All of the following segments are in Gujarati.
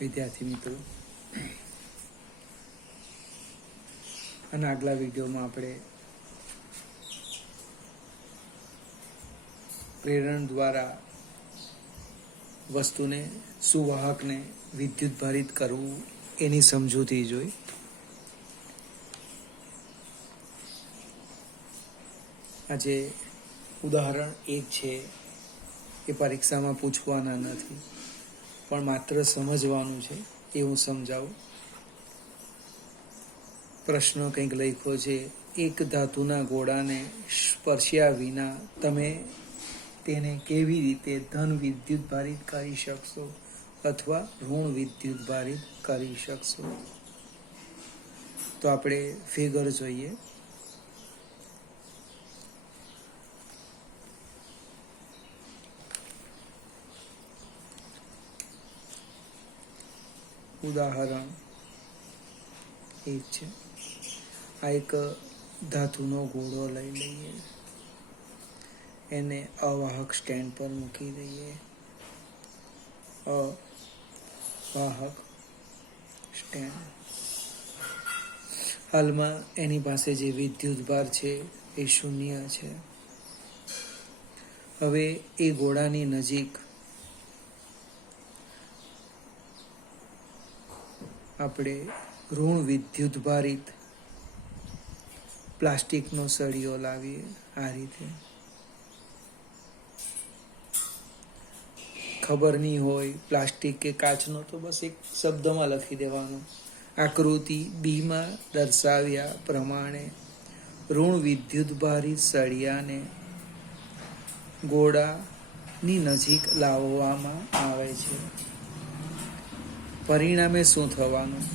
વિદ્યાર્થી મિત્રો, અને આગલા વિડીયોમાં આપણે પ્રેરણ દ્વારા વસ્તુને સુવાહકને વિદ્યુત ભારિત કરવું એની સમજૂતી જોઈ. આજે ઉદાહરણ એક છે, એ પરીક્ષામાં પૂછવાના નથી, પણ માત્ર સમજવાનું છે, એ હું સમજાવું. પ્રશ્ન કંઈક લખ્યો છે, એક ધાતુના ગોળાને સ્પર્શ્યા વિના તમે તેને કેવી રીતે ધન વિદ્યુત ભારિત કરી શકશો અથવા ઋણ વિદ્યુત ભારિત કરી શકશો? તો આપણે ફિગર જોઈએ. ઉદાહરણ એક છે, આ એક ધાતુનો ગોળો લઈ લઈએ, એને અવાહક સ્ટેન્ડ પર મૂકી દઈએ. અવાહક સ્ટેન્ડ. હાલમાં એની પાસે જે વિદ્યુત ભાર છે એ 0 છે. હવે એ ગોળાની નજીક આપણે ઋણ વિદ્યુત ભારિત પ્લાસ્ટિકનો સળિયો લાવીએ. આ રીતે ખબર નહીં હોય પ્લાસ્ટિક કે કાચનો, તો બસ એક શબ્દમાં લખી દેવાનું. આકૃતિ બીમાં દર્શાવ્યા પ્રમાણે ઋણ વિદ્યુત ભારિત સળિયાને ગોળાની નજીક લાવવામાં આવે છે. પરિણામે શું થવાનું?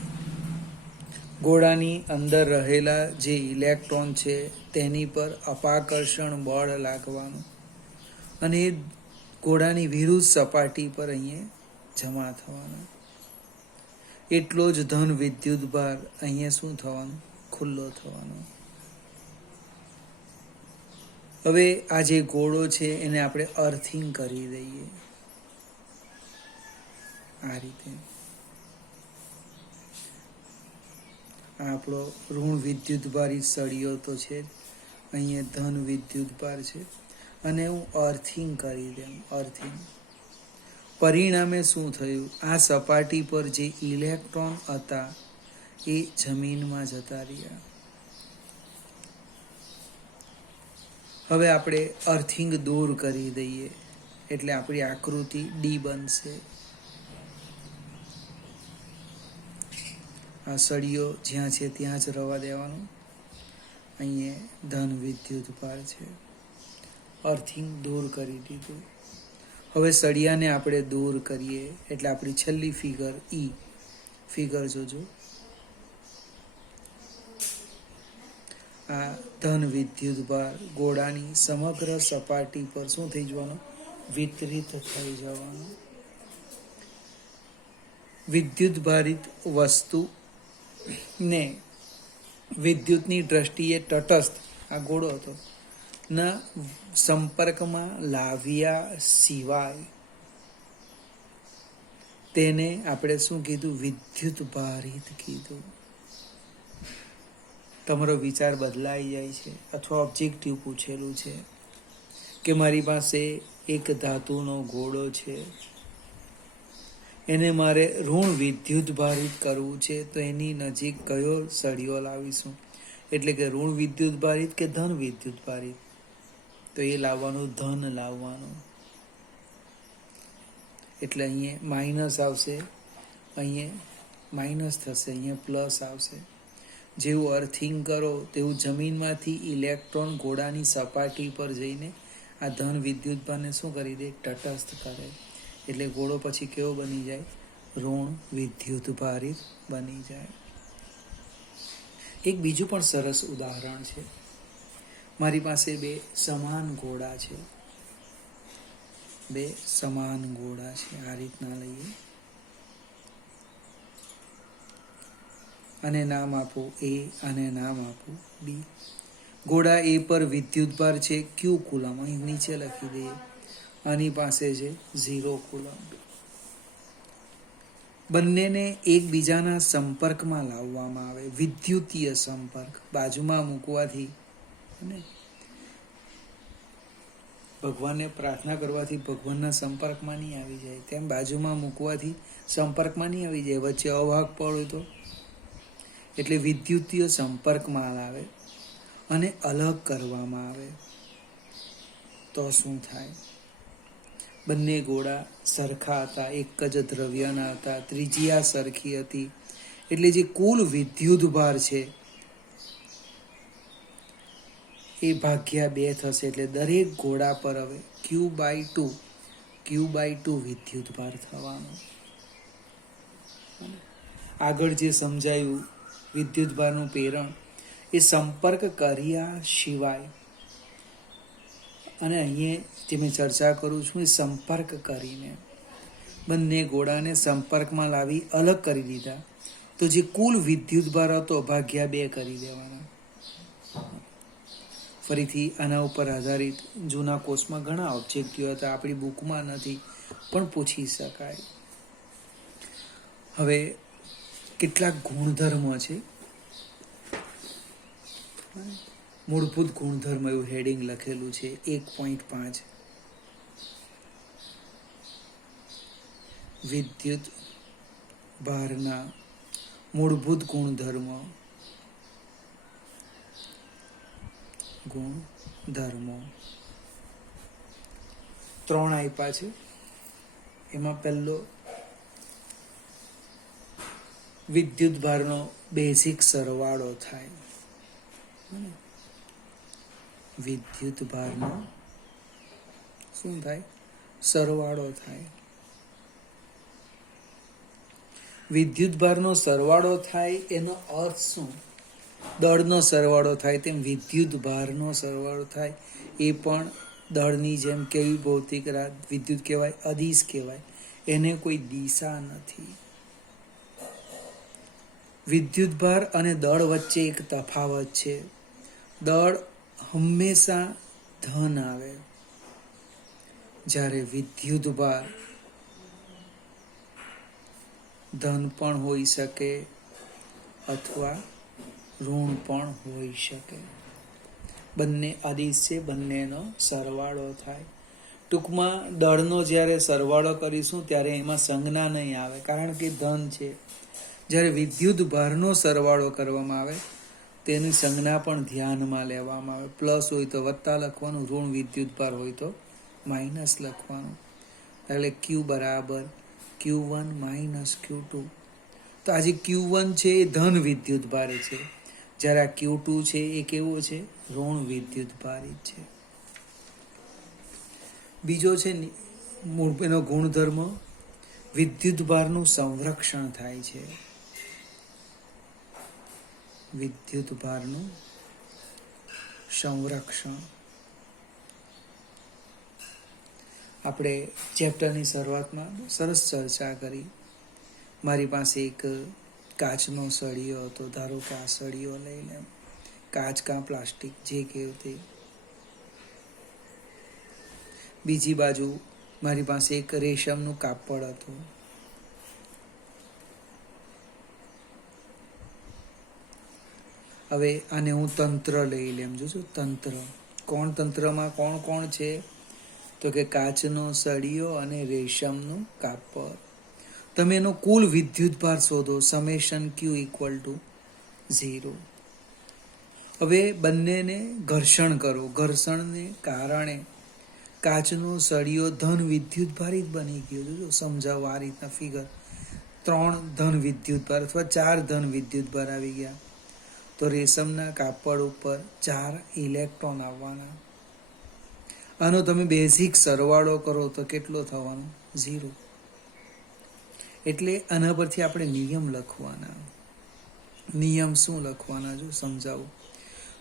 ગોળાની અંદર રહેલા જે ઇલેક્ટ્રોન છે તેની પર અપાકર્ષણ બળ લાગવાનું અને એ ગોળાની વિરુદ્ધ સપાટી પર અહીંયા જમા થવાનું. એટલો જ ધન વિદ્યુત ભાર અહીંયા શું થવાનું? ખુલ્લો થવાનો. હવે આ જે ગોળો છે એને આપણે અર્થિંગ કરી દઈએ. આ રીતે આપણો ઋણ વિદ્યુત ભારિત સળિયો તો છે, અહીંયા ધન વિદ્યુત ભાર છે, અને હું અર્થિંગ કરી દઉં. અર્થિંગ. પરિણામે શું થયું? આ સપાટી પર જે ઇલેક્ટ્રોન હતા એ જમીનમાં જતા રહ્યા. હવે આપણે અર્થિંગ દૂર કરી દઈએ એટલે આપણી આકૃતિ ડી બનશે. આ સળિયો જ્યાં છે ત્યાં જ રહેવા દેવાનું. અહીંયા ધન વિદ્યુત ભાર છે. અર્થિંગ દૂર કરી દીધું. હવે સળિયાને આપણે દૂર કરીએ એટલે આપણી છેલ્લી ફિગર ઈ ફિગર જોજો. આ ધન વિદ્યુત ભાર ગોળાની સમગ્ર સપાટી પર શું થઈ જવાનું? વિતરિત થઈ જવાનું. વિદ્યુત ભારિત વસ્તુ ને વિદ્યુતની દ્રષ્ટિએ તટસ્થ આ ગોળો હતો ના સંપર્કમાં લાવ્યા સિવાય તેને આપણે શું કીધું? વિદ્યુત ભારિત કીધું. તમારો વિચાર બદલાઈ જાય છે. અથવા ઓબ્જેક્ટિવ પૂછેલું છે કે મારી પાસે એક ધાતુનો ગોળો છે, એને મારે ઋણ વિદ્યુત ભારિત કરવું છે, તો એની નજીક કયો સળિયો લાવીશું? એટલે કે ઋણ વિદ્યુત ભારિત કે ધન વિદ્યુત ભારિત? તો એ લાવવાનું, ધન લાવવાનું. એટલે અહીંયા માઇનસ આવશે, અહીંયા માઇનસ થશે, અહીંયા પ્લસ આવશે. જેવું અર્થિંગ કરો તેવું જમીનમાંથી ઇલેક્ટ્રોન ગોળાની સપાટી પર જઈને આ ધન વિદ્યુત ભારને શું કરી દે? તટસ્થ કરે. એટલે ગોળો પછી કેવો બની જાય? ઋણ વિદ્યુત ભારિત બની જાય. એક બીજું પણ સરસ ઉદાહરણ છે. મારી પાસે બે સમાન ગોળા છે. બે સમાન ગોળા છે. આ રીતના લઈએ અને નામ આપો એ અને નામ આપો બી. ગોળા એ પર વિદ્યુત ભાર છે ક્યુ કુલમ, અહીં નીચે લખી દઈએ. આની પાસે છે 0 કુલમ. બંનેને એકબીજાના સંપર્કમાં લાવવામાં આવે, વિદ્યુતીય સંપર્ક. બાજુમાં મૂકવાથી અને ભગવાનને પ્રાર્થના કરવાથી ભગવાનના સંપર્કમાં નહીં આવી જાય, તેમ બાજુમાં મૂકવાથી સંપર્કમાં નહીં આવી જાય, વચ્ચે અવાહક પડ હોય તો. એટલે વિદ્યુતીય સંપર્કમાં આવે અને અલગ કરવામાં આવે તો શું થાય? બંને ગોળા સરખા હતા, એક જ દ્રવ્યના હતા, ત્રિજ્યા સરખી હતી. એટલે જે કુલ વિદ્યુતભાર છે એ ભાગ્યા 2 થશે. એટલે દરેક ગોળા પર હવે Q/2 વિદ્યુતભાર થવાનો. આગળ જે સમજાયું વિદ્યુતભારનું પ્રેરણ એ સંપર્ક કર્યા સિવાય, અને અહીંયા જે મેં ચર્ચા કરું છું એ સંપર્ક કરીને બંને ગોળાને સંપર્કમાં લાવી અલગ કરી દીધા તો જે કુલ વિદ્યુતભાર હતો ભાગ્યા 2 કરી દેવાના. ફરીથી આના ઉપર આધારિત જૂના કોર્સમાં ઘણા ઓબ્જેક્ટિવ હતા, આપણી બુકમાં નથી પણ પૂછી શકાય. હવે કેટલાક ગુણધર્મો છે, મૂળભૂત ગુણધર્મ એવું હેડિંગ લખેલું છે 1.5. વિદ્યુત ભારના મૂળભૂત ગુણધર્મો. ગુણધર્મો 3 આપ્યા છે. એમાં પહેલો વિદ્યુતભારનો બેઝિક સરવાળો થાય. વિદ્યુતભારનો શું થાય? સરવાળો થાય. વિદ્યુતભારનો સરવાળો થાય એનો અર્થ શું? દળનો સરવાળો થાય તેમ વિદ્યુતભારનો સરવાળો થાય. એ પણ દળની જેમ કેવી ભૌતિક વિદ્યુત કહેવાય, અદિશ કહેવાય, એને કોઈ દિશા નથી. વિદ્યુતભાર અને દળ વચ્ચે એક તફાવત છે. દળ હંમેશા ધન આવે, જ્યારે વિદ્યુતભાર ધન પણ હોઈ શકે અથવા ઋણ પણ હોઈ શકે. બંને અદિશ છે, બંનેનો સરવાળો થાય. ટૂંકમાં દળનો જ્યારે સરવાળો કરીશું ત્યારે એમાં સંજ્ઞા નહીં આવે, કારણ કે ધન છે. જ્યારે વિદ્યુતભારનો સરવાળો કરવામાં આવે તેની સંજ્ઞા પણ ધ્યાનમાં લેવામાં આવે. પ્લસ હોય તો વત્તા લખવાનું, ઋણ વિદ્યુતભાર હોય તો માઇનસ લખવાનું. એટલે Q બરાબર Q1 માઇનસ Q2. તો આ જે Q1 છે એ ધન વિદ્યુતભાર છે, જ્યારે આ Q2 છે એ કેવો છે? ઋણ વિદ્યુતભારી છે. બીજો છે એનો ગુણધર્મ, વિદ્યુતભારનું સંરક્ષણ થાય છે. વિદ્યુતભારનું સંરક્ષણ. આપણે ચેપ્ટરની શરૂઆતમાં સરસ ચર્ચા કરી. મારી પાસે એક કાચનો સળિયો હતો, ધારો કે આ સળિયો લઈ લે, કાચ કાં પ્લાસ્ટિક જે કહેવું તે. બીજી બાજુ મારી પાસે એક રેશમનું કાપડ હતું. હવે આને હું તંત્ર લઈ લેમ. જોજો તંત્ર, કોણ તંત્રમાં કોણ કોણ છે? તો કે કાચનો સળિયો અને રેશમનું કાપડ. તમે એનો કુલ વિદ્યુતભાર શોધો, સમેશન Q = 0. હવે બંનેને ઘર્ષણ કરો. ઘર્ષણને કારણે કાચનો સળિયો ધન વિદ્યુતભારી જ બની ગયો. જોજો સમજાવો આ રીતના ફિગર. 3 ધન વિદ્યુતભાર અથવા 4 ધન વિદ્યુતભાર આવી ગયા. તો રેશમના કાપડ ઉપર 4 ઇલેક્ટ્રોન આવવાના. આનો તમે બેઝિક સરવાળો કરો તો કેટલો થવાનો? 0. એટલે આના પરથી આપણે નિયમ લખવાના. નિયમ શું લખવાના? જો સમજાવું.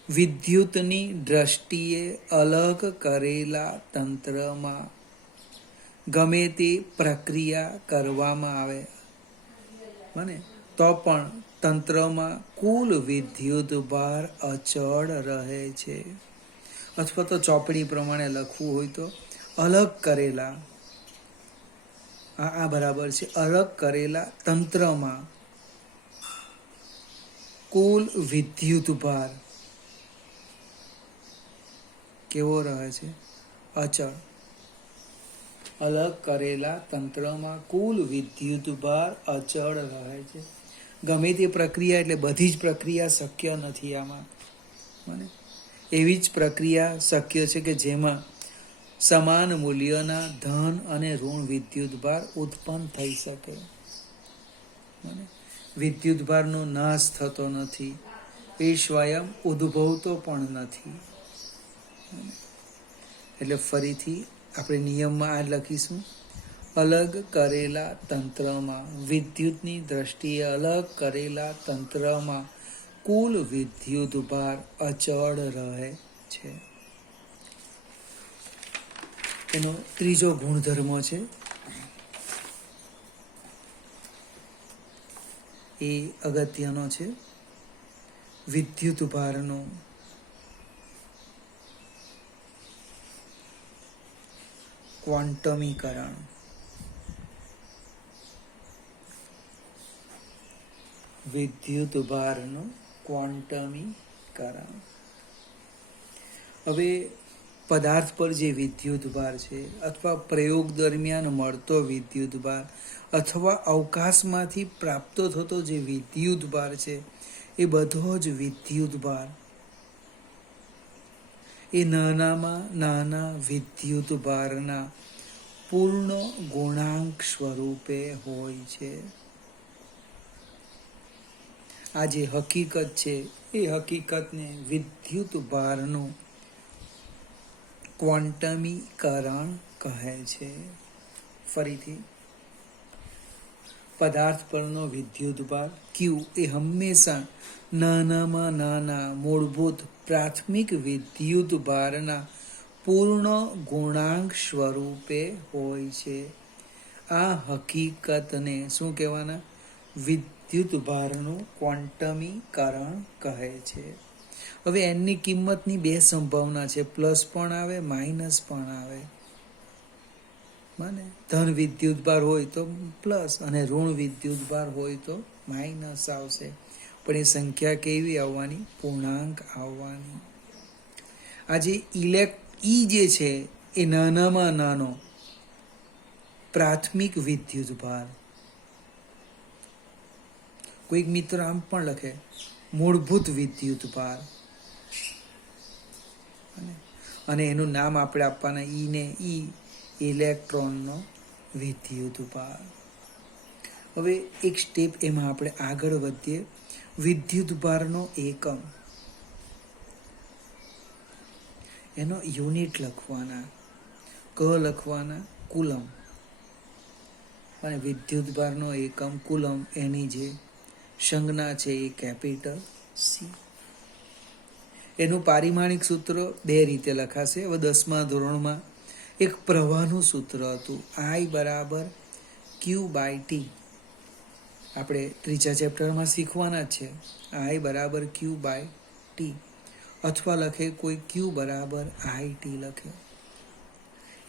વિદ્યુતની દ્રષ્ટિએ અલગ કરેલા તંત્રમાં ગમે તે પ્રક્રિયા કરવામાં આવે બને તો પણ તંત્રમાં કુલ વિદ્યુતભાર અચળ રહે છે. અથવા તો ચોપડી પ્રમાણે લખવું હોય તો અલગ કરેલા આ બરાબર છે. અલગ કરેલા તંત્રમાં કુલ વિદ્યુત ભાર કેવો રહે છે? અચળ. અલગ કરેલા તંત્રમાં કુલ વિદ્યુત ભાર અચળ રહે છે. ગમે તે પ્રક્રિયા, એટલે બધી જ પ્રક્રિયા શક્ય નથી આમાં. મને એવી જ પ્રક્રિયા શક્ય છે કે જેમાં સમાન મૂલ્યના ધન અને ઋણ વિદ્યુત ભાર ઉત્પન્ન થઈ શકે. વિદ્યુત ભારનો નાશ થતો નથી, એ સ્વયં ઉદ્ભવતો પણ નથી. એટલે ફરીથી આપણે નિયમમાં આ લખીશું: અલગ કરેલા તંત્રમાં, વિદ્યુતની દ્રષ્ટિએ અલગ કરેલા તંત્રમાં કુલ વિદ્યુત ભાર અચળ રહે છે. એનો ત્રીજો ગુણધર્મ છે એ અગત્યનો છે, વિદ્યુત ભારનો ક્વોન્ટમીકરણ. વિદ્યુત ભારનું ક્વોન્ટમીકરણ. હવે પદાર્થ પર જે વિદ્યુત ભાર છે, અથવા પ્રયોગ દરમિયાન મળતો વિદ્યુત ભાર, અથવા અવકાશમાંથી પ્રાપ્ત થતો જે વિદ્યુત ભાર છે, એ બધો જ વિદ્યુત ભાર એ નાનામાં નાના વિદ્યુત ભારના પૂર્ણ ગુણાંક સ્વરૂપે હોય છે. આ જે હકીકત છે, એ હકીકતને વિદ્યુત ભારનું ક્વોન્ટમીકરણ કહે છે. ફરીથી, પદાર્થ પરનો વિદ્યુત ભાર ક્યુ એ હંમેશા નાનામાં નાના મૂળભૂત પ્રાથમિક વિદ્યુત ભારના પૂર્ણ ગુણાંક સ્વરૂપે હોય છે. આ હકીકતને શું કહેવાના? વિદ્યુત ભારનું ક્વોન્ટમીકરણ કહે છે. હવે એની કિંમતની બે સંભાવના છે, પ્લસ પણ આવે, માઇનસ પણ આવે. ધન વિદ્યુત ભાર હોય તો પ્લસ, અને ઋણ વિદ્યુત ભાર હોય તો માઇનસ આવશે. પણ એ સંખ્યા કેવી આવવાની? પૂર્ણાંક આવવાની. આજે ઈ જે છે એ નાનામાં નાનો પ્રાથમિક વિદ્યુત ભાર. કોઈક મિત્ર આમ પણ લખે મૂળભૂત વિદ્યુત ભાર, અને એનું નામ આપણે આપવાના ઈને ઈ ઇલેક્ટ્રોનનો વિદ્યુત ભાર. હવે એક સ્ટેપ એમાં આપણે આગળ વધીએ. વિદ્યુત ભારનો એકમ, એનો યુનિટ લખવાના. લખવાના કુલમ, અને વિદ્યુત ભારનો એકમ કુલમ, એની જે સંજ્ઞા છે એ કેપિટલ સી. એનું પારિમાણિક સૂત્ર બે રીતે લખાશે. હવે 10મા ધોરણમાં એક પ્રવાહનું સૂત્ર હતું, I બરાબર Q/T. આપણે ત્રીજા ચેપ્ટરમાં શીખવાના જ છે. I બરાબર Q/T, અથવા લખે કોઈ Q બરાબર IT લખે.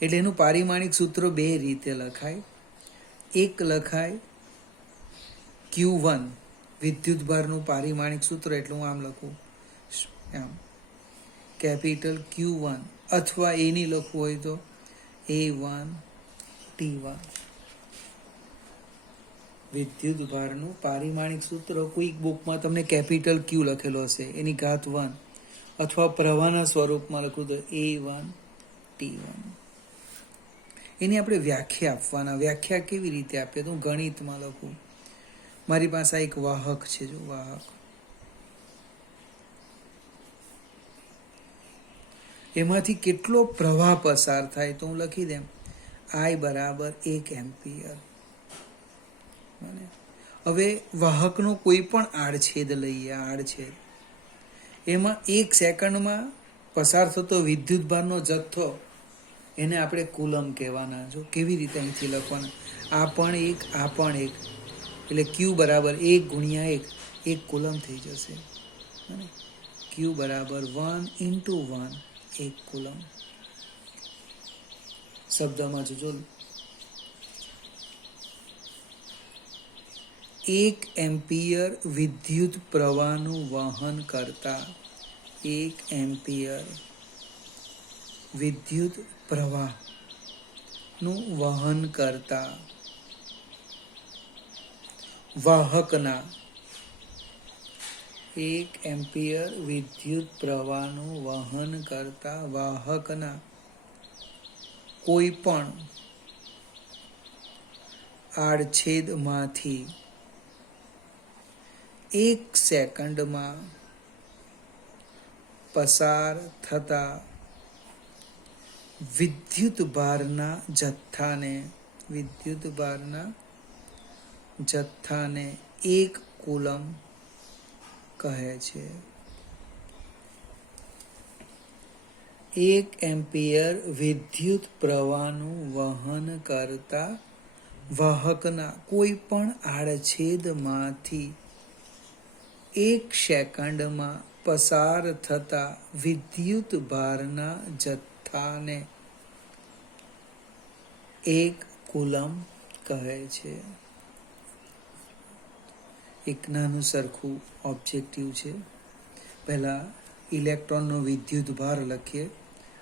એટલે એનું પારિમાણિક સૂત્ર બે રીતે લખાય. એક લખાય Q1, વિદ્યુત ભારનું પારિમાણિક સૂત્ર, એટલે હું આમ લખું આમ કેપિટલ Q1, અથવા એની લખવું હોય તો A1 T1. વિદ્યુત ભારનું પારિમાણિક સૂત્ર કોઈક બુકમાં તમને કેપિટલ Q લખેલો હશે, એની ઘાત 1, અથવા પ્રવાહના સ્વરૂપમાં લખું તો A1 T1. એની આપણે વ્યાખ્યા આપવાના. વ્યાખ્યા કેવી રીતે આપીએ? તો હું ગણિતમાં લખું. મારી પાસે આ એક વાહક છે, જો વાહક, એમાંથી કેટલો પ્રવાહ પસાર થાય તો હું લખી દેમ I બરાબર 1 એમ્પિયર. હવે વાહકનો કોઈ પણ આડછેદ લઈએ, આડછેદ, એમાં 1 સેકન્ડમાં પસાર થતો વિદ્યુત ભારનો જથ્થો, એને આપણે કુલમ કહેવાના. જો કેવી રીતે અહીંથી લખવાના, આ પણ 1, આ પણ 1, એટલે Q બરાબર 1 ગુણ્યા 1, 1 કુલમ થઈ જશે. Q બરાબર 1 × 1, 1 કુલમ. શબ્દમાં જો 1 એમ્પિયર વિદ્યુત પ્રવાહનું વહન કરતા 1 એમ્પિયર વિદ્યુત પ્રવાહનું વહન કરતા વાહકના 1 એમ્પિયર વિદ્યુત પ્રવાહનું વહન કરતા વાહકના કોઈ પણ આડછેદમાંથી 1 સેકન્ડમાં પસાર થતા વિદ્યુત ભારના જથ્થાને 1 કુલમ કહે છે. 1 એમ્પિયર વિદ્યુત પ્રવાહનું વહન કરતા વાહકના કોઈ પણ આડછેદમાંથી 1 સેકન્ડમાં પસાર થતા વિદ્યુત ભારના જથ્થાને 1 કુલમ કહે છે. એક નાનું સરખું ઓબ્જેક્ટિવ છે. પહેલાં ઇલેક્ટ્રોનનો વિદ્યુત ભાર લખીએ.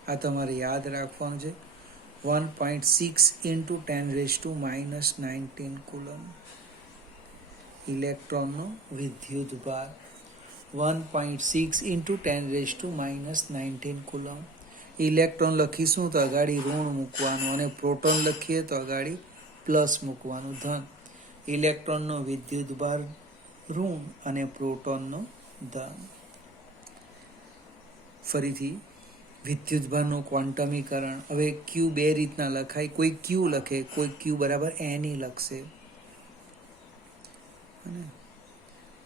આ તમારે યાદ રાખવાનું છે. 1.6 × 10⁻⁻19 કુલમ. ઇલેક્ટ્રોનનો વિદ્યુત ભાર 1.6 × 10⁻⁻19 કુલમ. ઇલેક્ટ્રોન લખીશું તો અગાડી ઋણ મૂકવાનું, અને પ્રોટોન લખીએ તો અગાડી પ્લસ મૂકવાનું, ધન. ઇલેક્ટ્રોનનો વિદ્યુત ભાર ઋણ અને પ્રોટોનનો ધન. ફરીથી વિદ્યુતભારનું ક્વોન્ટમીકરણ. હવે ક્યુ બે રીતના લખાય. કોઈ ક્યુ લખે, કોઈ ક્યુ બરાબર એની લખશે.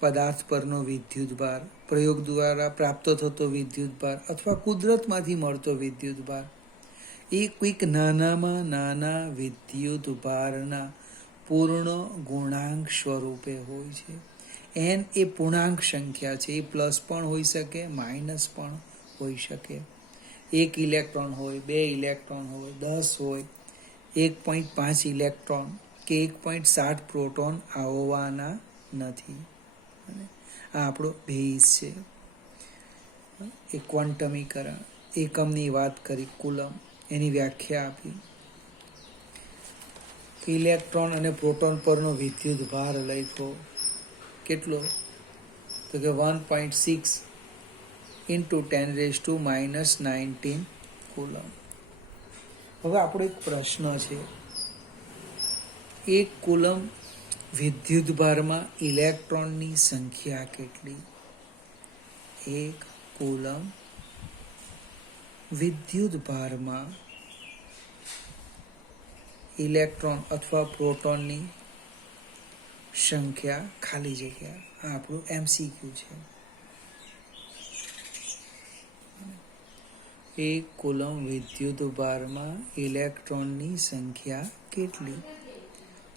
પદાર્થ પરનો વિદ્યુતભાર, પ્રયોગ દ્વારા પ્રાપ્ત થતો વિદ્યુતભાર અથવા કુદરતમાંથી મળતો વિદ્યુતભાર એ કોઈક નાનામાં નાના વિદ્યુતભારના પૂર્ણ ગુણાંક સ્વરૂપે હોય છે. એન એ પૂર્ણાંક સંખ્યા છે. એ પ્લસ પણ હોઈ શકે, માઇનસ પણ હોઈ શકે. 1 ઇલેક્ટ્રોન હોય, 2 ઇલેક્ટ્રોન હોય, 10 હોય, 1.5 ઇલેક્ટ્રોન કે 1.7 પ્રોટોન આવવાના નથી. આ આપણો બેઝ છે. એ ક્વોન્ટમીકરણ. એકમની વાત કરી, કુલમ, એની વ્યાખ્યા આપી. ઇલેક્ટ્રોન અને પ્રોટોન પરનો વિદ્યુત ભાર લખ્યો. કેટલો? તો કે 1.6 × 10⁻⁻19 કુલમ. હવે આપણો એક પ્રશ્ન છે. 1 કુલમ વિદ્યુતભારમાં ઇલેક્ટ્રોનની સંખ્યા કેટલી? 1 કુલમ વિદ્યુતભારમાં ઇલેક્ટ્રોન અથવા પ્રોટોનની સંખ્યા, ખાલી જગ્યા. આ આપણું MCQ છે. 1 કુલમ વિદ્યુતભારમાં ઇલેક્ટ્રોનની સંખ્યા કેટલી?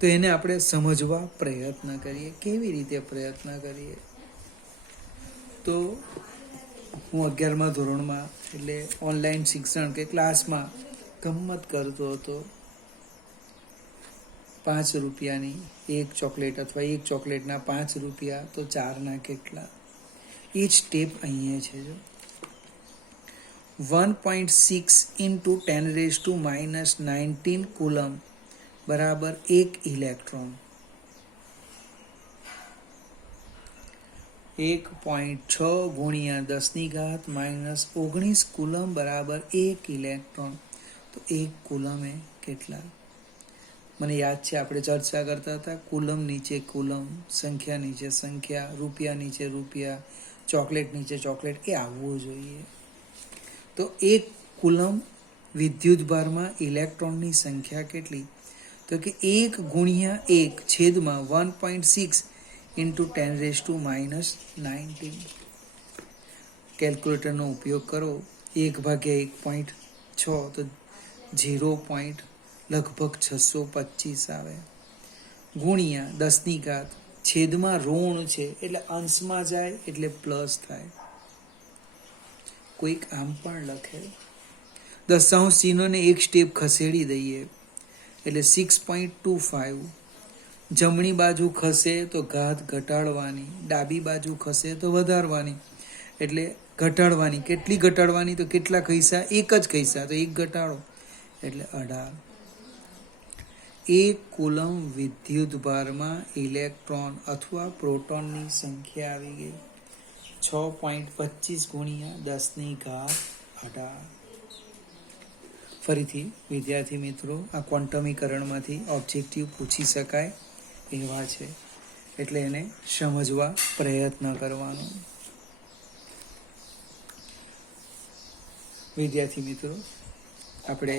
તો એને આપણે સમજવા પ્રયત્ન કરીએ. કેવી રીતે પ્રયત્ન કરીએ? તો હું 11મા ધોરણમાં, એટલે ઓનલાઈન શિક્ષણ કે ક્લાસમાં ગમ્મત કરતો હતો. 5 રૂપિયાની એક ચોકલેટ અથવા એક ચોકલેટના 5 રૂપિયા, તો 4ના કેટલા? એ જ સ્ટેપ અહીંયા છે. જો 1.6 × 10⁻⁻19 કુલમ બરાબર 1 ઇલેક્ટ્રોન. 1.6 × 10⁻⁻19 કુલમ બરાબર 1 ઇલેક્ટ્રોન. તો 1 કુલમે કેટલા? મને યાદ છે આપણે ચર્ચા કરતા હતા, કુલમ નીચે કુલમ, સંખ્યા નીચે સંખ્યા, રૂપિયા નીચે રૂપિયા, ચોકલેટ નીચે ચોકલેટ, એ આવવું જોઈએ. તો 1 કુલમ વિદ્યુતભારમાં ઇલેક્ટ્રોનની સંખ્યા કેટલી? તો કે 1 × 1/1.6 × 10⁻⁻19. કેલ્ક્યુલેટરનો ઉપયોગ કરો. 1/1.6 તો 0.625 આવે. ગુણ્યા 10⁻, છેદમાં ઋણ છે એટલે અંશમાં જાય એટલે પ્લસ થાય. કોઈક આમ પણ લખે. દશાંશ ચિહ્નને એક સ્ટેપ ખસેડી દઈએ એટલે 6.25 જમણી બાજુ ખસે તો ઘાત ઘટાડવાની, ડાબી બાજુ ખસે તો વધારવાની. એટલે ઘટાડવાની, કેટલી ઘટાડવાની? તો કેટલા ખિસ્સા? એક જ ખિસ્સા, તો એક ઘટાડો એટલે 18. 1 કુલમ વિદ્યુતભારમાં ઇલેક્ટ્રોન અથવા પ્રોટોનની સંખ્યા આવી ગઈ 6.25 ગુણ્યા 10⁻18. ફરીથી વિદ્યાર્થી મિત્રો, આ ક્વોન્ટમીકરણમાંથી ઓબ્જેક્ટિવ પૂછી શકાય એવા છે, એટલે એને સમજવા પ્રયત્ન કરવાનો. વિદ્યાર્થી મિત્રો, આપણે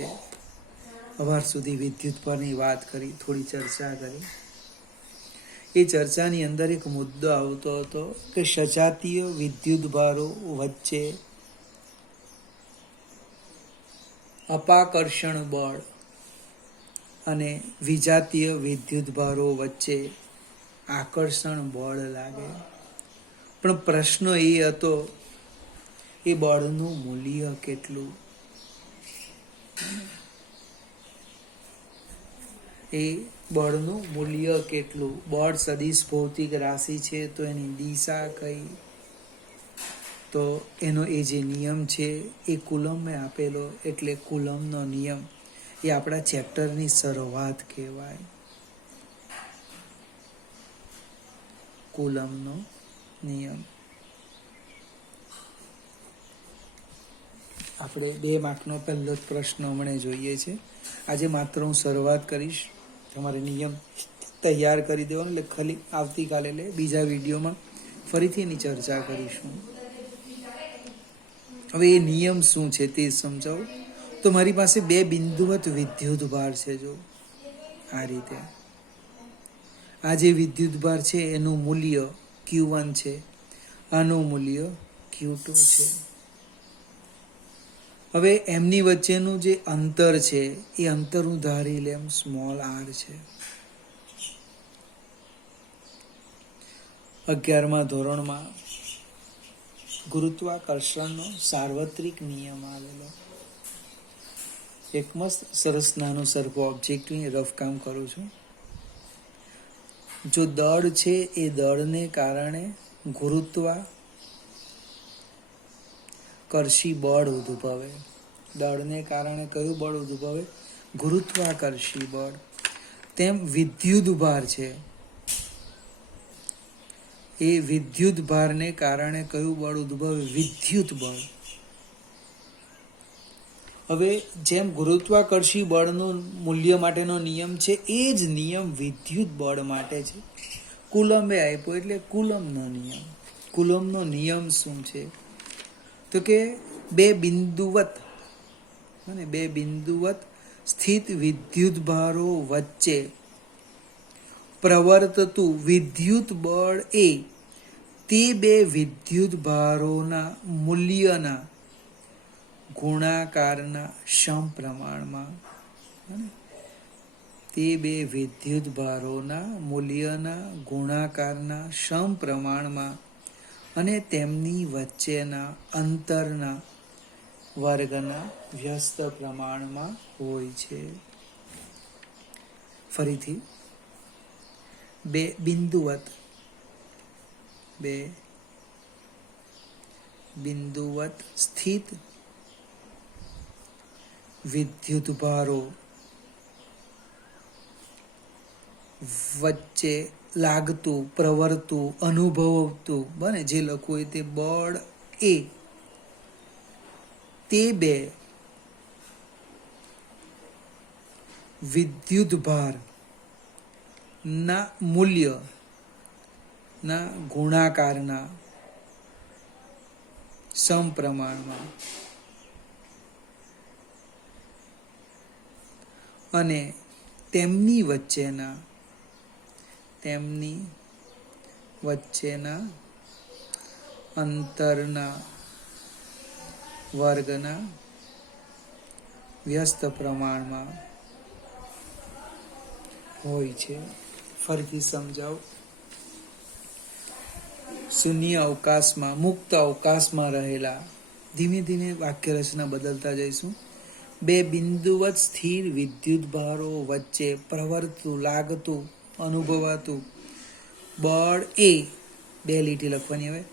અવાર સુધી વિદ્યુતભારની વાત કરી, થોડી ચર્ચા કરી. એ ચર્ચાની અંદર એક મુદ્દો આવતો હતો કે સજાતીય વિદ્યુતભારો વચ્ચે અપાકર્ષણ બળ અને વિજાતીય વિદ્યુતભારો વચ્ચે આકર્ષણ બળ લાગે. પણ પ્રશ્ન એ હતો, એ બળનું મૂલ્ય કેટલું? એ બળનું મૂલ્ય કેટલું? બળ સદિશ ભૌતિક રાશિ છે, તો એની દિશા કઈ? તો એનો એ જે નિયમ છે એ કુલમે આપેલો, એટલે કુલમનો નિયમ એ આપણા ચેપ્ટરની શરૂઆત કહેવાય. કુલમનો નિયમ આપણે 2 માર્કનો પહેલો જ પ્રશ્ન હમણાં જોઈએ છે. આજે માત્ર હું શરૂઆત કરીશ, તમારે નિયમ તૈયાર કરી દેવાનો, એટલે ખાલી આવતીકાલે એટલે બીજા વિડીયોમાં ફરીથી એની ચર્ચા કરીશું. હવે એ નિયમ શું છે તે સમજાવું. તો મારી પાસે 2 બિંદુવત વિદ્યુતભાર છે. જો આ રીતે આ જે વિદ્યુતભાર છે એનું મૂલ્ય Q1 છે, આનું મૂલ્ય Q2 છે. હવે એમની વચ્ચેનું જે અંતર છે એ અંતર હું ધારી લેમ સ્મોલ r છે. 11મા ધોરણમાં ગુરુત્વાકર્ષણનો સાર્વત્રિક નિયમ આવેલો. એક મસ્ત સરસ નાનો સરખો ઓબ્જેક્ટ રફ કામ કરું છું. જો દળ છે એ દળને કારણે ગુરુત્વાકર્ષી બળ ઉદ્ભવે. દળને કારણે કયું બળ ઉદ્ભવે? ગુરુત્વાકર્ષી બળ. તેમ વિદ્યુતભાર છે, એ વિદ્યુતભારને કારણે કયું બળ ઉદ્ભવે? વિદ્યુત બળ. હવે જેમ ગુરુત્વાકર્ષી બળનું મૂલ્ય માટેનો નિયમ છે, એ જ નિયમ વિદ્યુત બળ માટે છે. કુલમે આપ્યો એટલે કુલમનો નિયમ. કુલમનો નિયમ શું છે? તો કે 2 બિંદુવત સ્થિત વિદ્યુતભારો વચ્ચે પ્રવર્તતું વિદ્યુત બળ એ તે 2 વિદ્યુતભારોના મૂલ્યના ગુણાકારના સમપ્રમાણમાં. તે 2 વિદ્યુતભારોના મૂલ્યના ગુણાકારના સમપ્રમાણમાં અને તેમની વચ્ચેના અંતરના વર્ગના વ્યસ્ત પ્રમાણમાં હોય છે. ફરીથી 2 બિંદુવત સ્થિત વિદ્યુતભારો વચ્ચે લાગતું, પ્રવર્તું, અનુભવતું, બને જે લખવું હોય તે બળ એ તે 2 વિદ્યુતભાર ના મૂલ્ય ના ગુણાકારના સમપ્રમાણમાં અને તેમની વચ્ચેના અંતરના વર્ગના વ્યસ્ત પ્રમાણમાં હોય છે. ફરીથી સમજાવું. શૂન્ય અવકાશમાં, મુક્ત અવકાશમાં રહેલા, ધીમે ધીમે વાક્ય રચના બદલતા જઈશું. 2 બિંદુવત સ્થિર વિદ્યુતભારો વચ્ચે પ્રવર્તતું, લાગતું, અનુભવાતું બળ એ, 2 લીટી લખવાની. હવે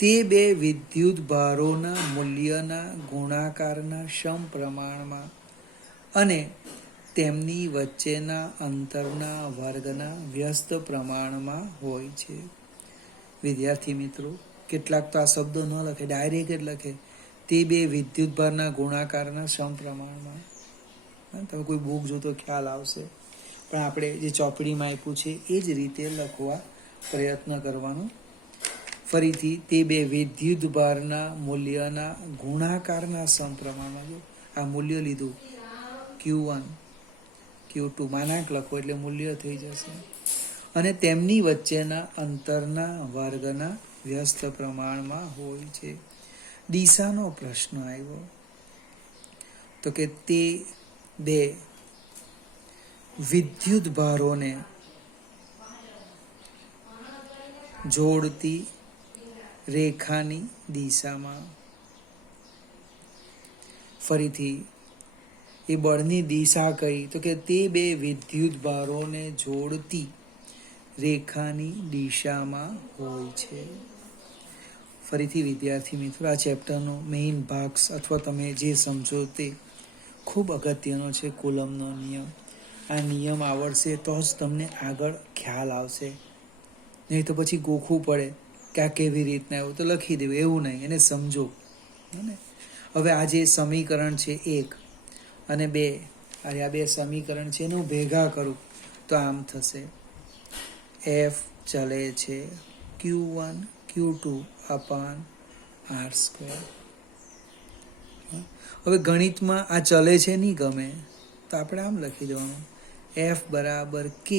તે 2 વિદ્યુત ભારોના મૂલ્યના ગુણાકારના સમપ્રમાણમાં અને તેમની વચ્ચેના અંતરના વર્ગના વ્યસ્ત પ્રમાણમાં હોય છે. વિદ્યાર્થી મિત્રો, કેટલાક તો આ શબ્દો ન લખે, ડાયરેક્ટ જ લખે તે 2 વિદ્યુતભારના ગુણાકારના સમપ્રમાણમાં. તમે કોઈ બુક જો તો ખ્યાલ આવશે, પણ આપણે જે ચોપડીમાં આપ્યું છે એ જ રીતે લખવા પ્રયત્ન કરવાનો. ફરીથી, તે 2 વિદ્યુતભારના મૂલ્યના ગુણાકારના સમપ્રમાણમાં. જો આ મૂલ્ય લીધું Q1 Q2 માનાંક લખો એટલે મૂલ્ય થઈ જશે, અને તેમની વચ્ચેના અંતરના વર્ગના વ્યસ્ત પ્રમાણમાં હોય છે. દિશાનો પ્રશ્ન આવ્યો તો કે તે 2 વિદ્યુત ભારોને જોડતી રેખાની દિશામાં. ફરીથી, એ બળની દિશા કઈ તો કે તે 2 વિદ્યુત ભારોને જોડતી રેખાની દિશામાં હોય છે. ફરીથી વિદ્યાર્થી મિત્રો, આ ચેપ્ટરનો મેઇન ભાગ અથવા તમે જે સમજો તે ખૂબ અગત્યનો છે, કુલમનો નિયમ. આ નિયમ આવડશે તો જ તમને આગળ ખ્યાલ આવશે, નહીં તો પછી ગોખવું પડે કે આ કેવી રીતના એવું, તો લખી દેવું એવું નહીં, એને સમજો. હવે આ જે સમીકરણ છે 1 અને 2, આ 2 સમીકરણ છે એને હું ભેગા કરું તો આમ થશે. F ચલે છે Q1 Q2 અપાન R². હવે ગણિતમાં આ ચલે છે નહીં ગમે તો આપણે આમ લખી દેવાનું, F બરાબર K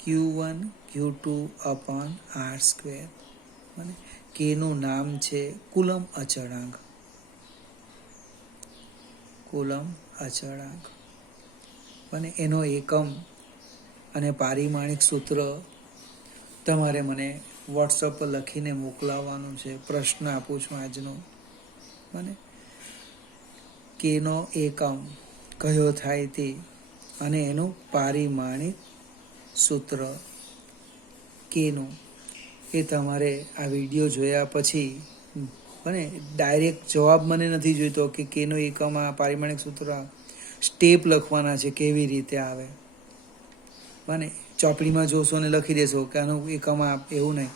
Q1 Q2 અપાન R². અને Kનું નામ છે કુલમ અચળાંક. કુલમ અચળાંક અને એનો એકમ અને પારિમાણિક સૂત્ર તમારે મને વોટ્સઅપ પર લખીને મોકલાવવાનું છે. પ્રશ્ન આપું છું આજનો. અને કેનો એકમ કયો થાય તે અને એનું પારિમાણિક સૂત્ર કેનું એ તમારે આ વિડીયો જોયા પછી અને ડાયરેક્ટ જવાબ મને નથી જોઈતો કે કેનો એકમ આ પારિમાણિક સૂત્ર, સ્ટેપ લખવાના છે કેવી રીતે આવે. અને ચોપડીમાં જોશો ને લખી દેશો કે આનું એકમ એવું નહીં.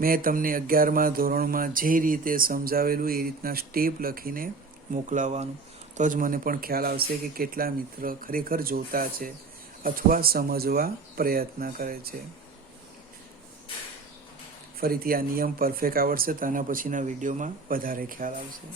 મેં તમને 11મા ધોરણમાં જે રીતે સમજાવેલું એ રીતના સ્ટેપ લખીને મોકલાવવાનું, તો જ મને પણ ખ્યાલ આવશે કે કેટલા મિત્ર ખરેખર જોતા છે અથવા સમજવા પ્રયત્ન કરે છે. ફરીથી આ નિયમ પરફેક્ટ આવડશે તો આના પછીના વિડીયોમાં વધારે ખ્યાલ આવશે.